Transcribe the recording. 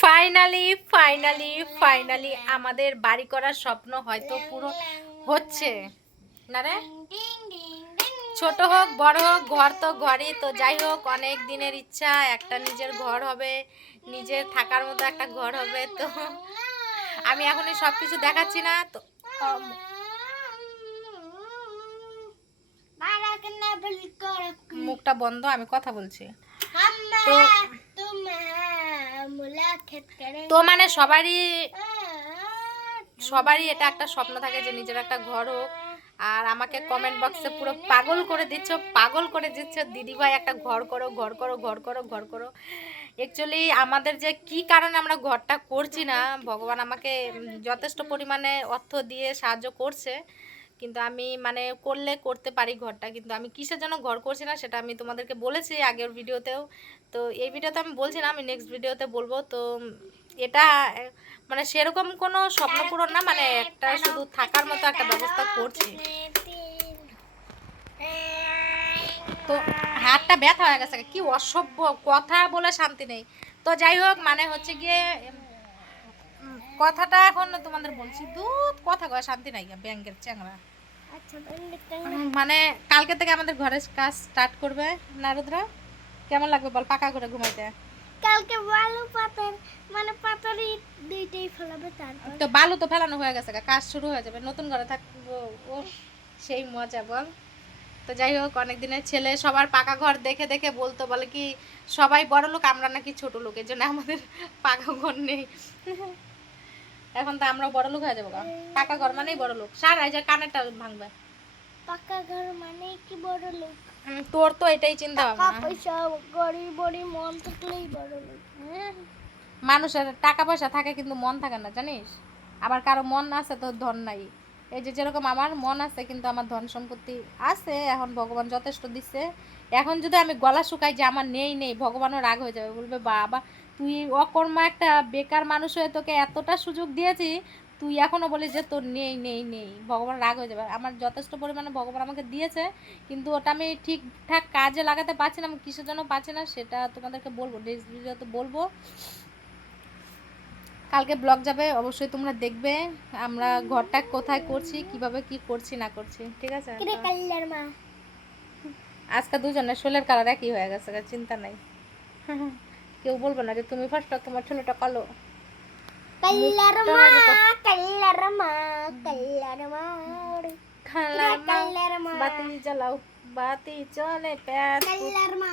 Finally finally finally আমাদের বাড়ি করার স্বপ্ন হয়তো পুরো হচ্ছে। না রে? ছোট হোক বড় হোক ঘর তো ঘরই। তো যাই হোক অনেক দিনের ইচ্ছা একটা নিজের ঘর হবে নিজের থাকার মতো একটা ঘর হবে তো আমি এখন সব কিছু দেখাচ্ছি না তো মুখটা বন্ধ আমি কথা বলছি। তো তো মানে সবারই সবারই এটা একটা স্বপ্ন থাকে যে নিজের একটা ঘর হোক। আর আমাকে কমেন্ট বক্সে পুরো পাগল করে দিচ্ছ, পাগল করে দিচ্ছ, দিদিভাই একটা ঘর করো ঘর করো ঘর করো ঘর করো। অ্যাকচুয়ালি আমাদের যে কি কারণে আমরা ঘরটা করছি না, ভগবান আমাকে যথেষ্ট পরিমাণে অর্থ দিয়ে সাহায্য করছে। কিন্তু আমি মানে করলে করতে পারি ঘরটা। কিন্তু আমি কিসের জন্য ঘর করছি না সেটা আমি তোমাদেরকে বলেছি আগের ভিডিওতেও। তো এই ভিডিওতে আমি বলছি না, আমি নেক্সট ভিডিওতে বলব। তো এটা মানে সেরকম কোনো স্বপ্ন পূরণ না মানে একটা শুধু থাকার মতো একটা ব্যবস্থা করছি। তো হাতটা ব্যথা হয়ে গেছে, কি অসভ্য কথা বলে শান্তি নেই। তো যাই হোক মানে হচ্ছে গিয়ে কথাটা এখন তোমাদের বলছি, দুধ কথা কয়, শান্তি নাই ব্যাংকের চ্যাংরা মানে কালকে থেকে আমাদের ঘরের কাজ স্টার্ট করবে নারদরা কেমন লাগবে বল পাকা করে ঘুমাইতে? কালকে বালু পাতার মানে পাতার ইট দুইটাই ফেলাবে তারপর। তো বালু তো ফেলানো হয়ে গেছে কাজ শুরু হয়ে যাবে নতুন ঘরে থাকব ও সেই মজা বল। তো যাই হোক অনেক দিনের ছেলে সবার পাকা ঘর দেখে দেখে বলতো বলে কি সবাই বড় লোক আমরা নাকি ছোট লোক এর জন্য আমাদের পাকা ঘর নেই। এখন তো আমরা বড় লোক হয়ে যাব পাকা ঘর মানেই বড় লোক। সারা যে কানেরটা ভাঙবে। পাকা ঘর মানে কি বড় লোক? তোর তো এটাই চিন্তা টাকা ভাবনা পয়সা গড়ি বড়ি মন থাকলেই বড় লোক। মানুষের টাকা পয়সা থাকে কিন্তু মন থাকে না জানিস? আবার কারও মন আছে তো ধন নাই। এই যে যেরকম আমার মন আছে কিন্তু আমার ধন সম্পত্তি আছে এখন ভগবান যথেষ্ট দিচ্ছে এখন যদি আমি গলা শুকাই যে আমার নেই নেই ভগবানও রাগ হয়ে যাবে। বলবে বাবা তুই অকর্মা একটা বেকার মানুষ হয়ে তোকে এতটা সুযোগ দিয়েছি তুই এখনও বলিস যে তোর নেই নেই নেই। ভগবান রাগ হয়ে যাবে। আমার যথেষ্ট পরিমাণে ভগবান আমাকে দিয়েছে কিন্তু ওটা আমি ঠিকঠাক কাজে লাগাতে পারছি না আমি কিসের জন্য পারছি না সেটা তোমাদেরকে বলব নেক্সট ভিডিওতে বলব। কালকে ব্লগ যাবে অবশ্যই তোমরা দেখবে আমরা ঘরটা কোথায় করছি কীভাবে কি করছি না করছি ঠিক আছে? আজকে দুজনের শোলের কালার একই হয়ে গেছে চিন্তা নাই। কেউ বলবে না যে তুমি ফার্স্ট তোমার ছেলেটা কালো। কালার মা কালার মা কালার মা খালা কাল্লার মা বাতি জ্বালাও বাতি চলে প্যাস কালার মা